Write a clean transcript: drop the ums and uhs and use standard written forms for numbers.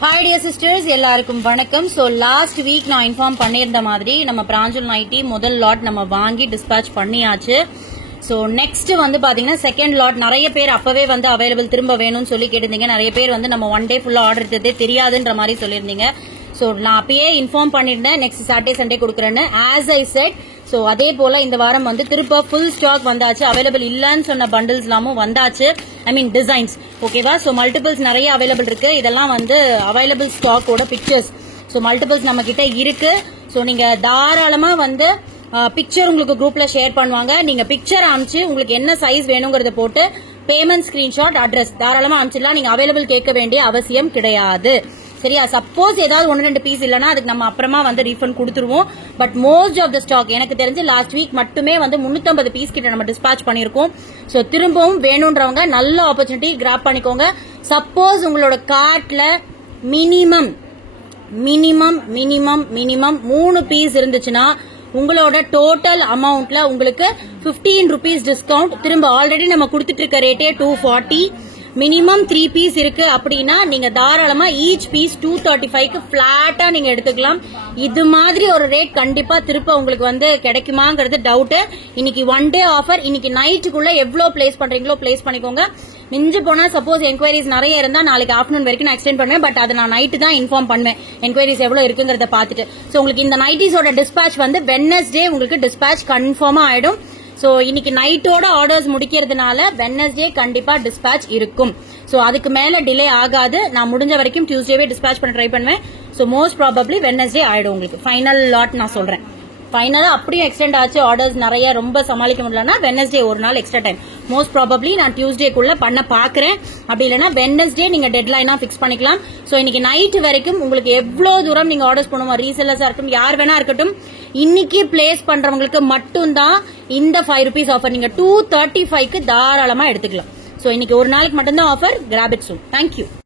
Hi dear sisters, எல்லாருக்கும் வணக்கம். So last week நான் இன்ஃபார்ம் பண்ணியிருந்த மாதிரி நம்ம பிராஞ்சல் நைட்டி முதல் லாட் நம்ம வாங்கி டிஸ்பேட்ச் பண்ணியாச்சு. ஸோ நெக்ஸ்ட் வந்து பாத்தீங்கன்னா செகண்ட் லாட் நிறைய பேர் அப்பவே வந்து அவைலபிள் திரும்ப வேணும்னு சொல்லி கேட்டிருந்தீங்க. நிறைய பேர் வந்து நம்ம ஒன் டே ஃபுல்லா ஆர்டர் எடுத்ததே தெரியாதுன்ற மாதிரி சொல்லியிருந்தீங்க. ஸோ நான் அப்பயே இன்ஃபார்ம் பண்ணிருந்தேன் நெக்ஸ்ட் சாட்டர்டே சண்டே கொடுக்குறேன்னு. ஆஸ் ஐ செட், ஸோ அதே போல இந்த வாரம் வந்து திரும்ப ஃபுல் ஸ்டாக் வந்தாச்சு. அவைலபிள் இல்லன்னு சொன்ன பண்டில்ஸ் எல்லாமும் வந்தாச்சு. ஐ மீன் டிசைன்ஸ், ஓகேவா? ஸோ மல்டிபிள்ஸ் நிறைய அவைலபிள் இருக்கு. இதெல்லாம் வந்து அவைலபிள் ஸ்டாக்கோட பிக்சர்ஸ். ஸோ மல்டிபிள்ஸ் நம்ம கிட்ட இருக்கு. ஸோ நீங்க தாராளமா வந்து பிக்சர் உங்களுக்கு குரூப்ல ஷேர் பண்ணுவாங்க. நீங்க பிக்சர் அனுப்பிச்சு உங்களுக்கு என்ன சைஸ் வேணுங்கிறத போட்டு பேமெண்ட் ஸ்கிரீன்ஷாட் அட்ரஸ் தாராளமா அனுப்பிச்சிடலாம். நீங்க அவைலபிள் கேட்க வேண்டிய அவசியம் கிடையாது. சரியா? சப்போஸ் ஏதாவது 1-2 பீஸ் இல்லனா அதுக்கு நம்ம அப்புறமா வந்து ரீஃபண்ட் கொடுத்துருவோம். But most of the stock எனக்கு தெரிஞ்சு லாஸ்ட் வீக் மட்டுமே வந்து 350 பீஸ் கிட்ட நம்ம டிஸ்பேட்ச் பண்ணிருக்கோம். சோ திரும்பவும் வேணும்ன்றவங்க நல்ல ஆப்பர்ச்சுனிட்டி கிராப் பண்ணிக்கோங்க. சப்போஸ் உங்களோட கார்ட்ல மினிமம் 3 பீஸ் இருந்துச்சுன்னா உங்களோட டோட்டல் அமௌண்ட்ல உங்களுக்கு 15 rupees டிஸ்கவுண்ட். திரும்ப ஆல்ரெடி நம்ம கொடுத்துட்டு இருக்க ரேட்டே 240. மினிமம் 3 பீஸ் இருக்கு அப்படின்னா நீங்க தாராளமா ஈச் பீஸ் 235க்கு பிளாட்டா நீங்க எடுத்துக்கலாம். இது மாதிரி ஒரு ரேட் கண்டிப்பா திருப்ப உங்களுக்கு வந்து கிடைக்குமாங்கிறது டவுட். இன்னைக்கு ஒன் டே ஆஃபர். இன்னைக்கு நைட்டுக்குள்ள எவ்வளவு பிளேஸ் பண்றீங்களோ பிளேஸ் பண்ணிக்கோங்க. மிஞ்சு போனா சப்போஸ் என்கொயரிஸ் நிறைய இருந்தா நாளைக்கு ஆஃப்டர்நூன் வரைக்கும் நான் எக்ஸ்டெண்ட் பண்ணுவேன். பட் அது நான் நைட்டு தான் இன்ஃபார்ம் பண்ணுவேன் என்கொயரிஸ் எவ்வளவு இருக்குங்கிறத பார்த்துட்டு. சோ உங்களுக்கு இந்த நைட்டிஸோட டிஸ்பேட்ச் வந்து வெட்னஸ்டே உங்களுக்கு டிஸ்பேட்ச் கன்ஃபார்மா ஆயிடும். சோ இன்னைக்கு நைட்டோட ஆர்டர்ஸ் முடிக்கிறதுனால வெட்னஸ்டே கண்டிப்பா டிஸ்பேட்ச் இருக்கும். சோ அதுக்கு மேல டிலே ஆகாது. நான் முடிஞ்ச வரைக்கும் டியூஸ்டேவே டிஸ்பேட்ச் பண்ண ட்ரை பண்ணுவேன். சோ மோஸ்ட் ப்ராபப்ளி வெட்னஸ்டே ஆயிடும் உங்களுக்கு. ஃபைனல் லாட் நான் சொல்றேன். ஃபைனலா அப்படியும் எக்ஸ்டெண்ட் ஆச்சு, ஆர்டர்ஸ் நிறைய ரொம்ப சமாளிக்க முடியலன்னா வெட்னஸ்டே ஒரு நாள் எக்ஸ்ட்ரா டைம். மோஸ்ட் ப்ராபப்ளி நான் டியூஸ்டேக்குள்ள பண்ண பாக்குறேன். அப்படி இல்லைன்னா வெட்னஸ்டே நீங்க டெட்லைனா பிக்ஸ் பண்ணிக்கலாம். சோ இன்னைக்கு நைட் வரைக்கும் உங்களுக்கு எவ்வளவு தூரம் நீங்க ஆர்டர்ஸ் பண்ணுவோம், ரீசெல்லர்ஸா இருக்கட்டும் யார் வேணா இருக்கட்டும், இன்னைக்கு பிளேஸ் பண்றவங்களுக்கு மட்டும்தான் இந்த 5 rupees ஆஃபர். நீங்க 235க்கு தாராளமா எடுத்துக்கலாம். சோ இன்னைக்கு ஒரு நாளைக்கு மட்டும்தான் offer. Graph it soon. Thank you.